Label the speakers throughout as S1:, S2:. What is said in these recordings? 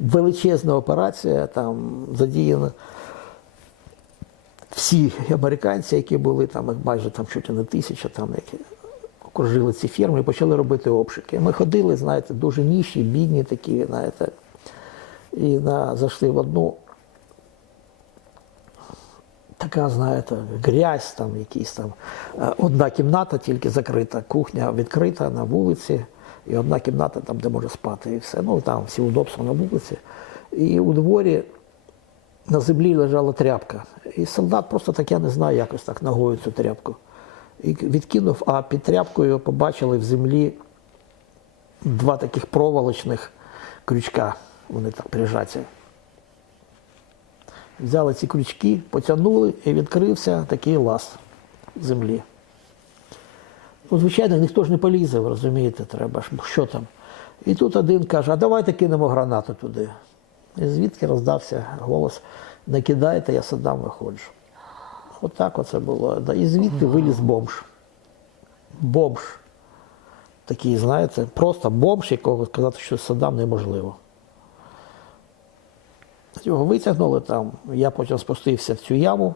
S1: величезна операція, там задіяно всі американці, які були там, майже там чуть не тисяча, там які окружили ці фірми і почали робити обшуки. Ми ходили, знаєте, дуже ніші, бідні такі, знаєте, і на, зайшли в одну. Така, знаєте, грязь, там якісь там е, одна кімната тільки закрита, кухня відкрита на вулиці, і одна кімната там, де може спати, і все. Ну там всі удобства на вулиці. І у дворі на землі лежала тряпка. І солдат просто так, я не знаю, якось так ногою цю тряпку. І відкинув, а під тряпкою побачили в землі два таких проволочних крючка. Вони так прижаті. Взяли ці крючки, потягнули і відкрився такий лаз землі. Ну, звичайно, ніхто ж не полізе, ви розумієте, треба ж, що там. І тут один каже, а давайте кинемо гранату туди. І звідки роздався голос, не кидайте, я садам виходжу. Отак оце було. І звідти виліз бомж. Бомж. Такий, знаєте, просто бомж, якого сказати, що садам неможливо. Його витягнули там, я потім спустився в цю яму.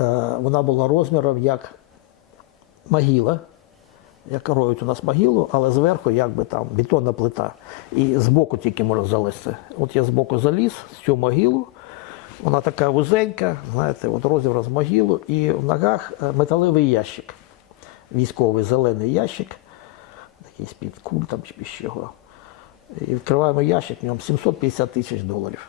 S1: Е, вона була розміром як могила, як роють у нас могилу, але зверху якби там бетонна плита. І збоку тільки можна залізти. От я збоку заліз в цю могилу. Вона така вузенька, знаєте, от розміром з могилу, і в ногах е, металевий ящик. Військовий зелений ящик, такий з-під куль там чи з чого. І відкриваємо ящик, в ньому 750 тисяч доларів.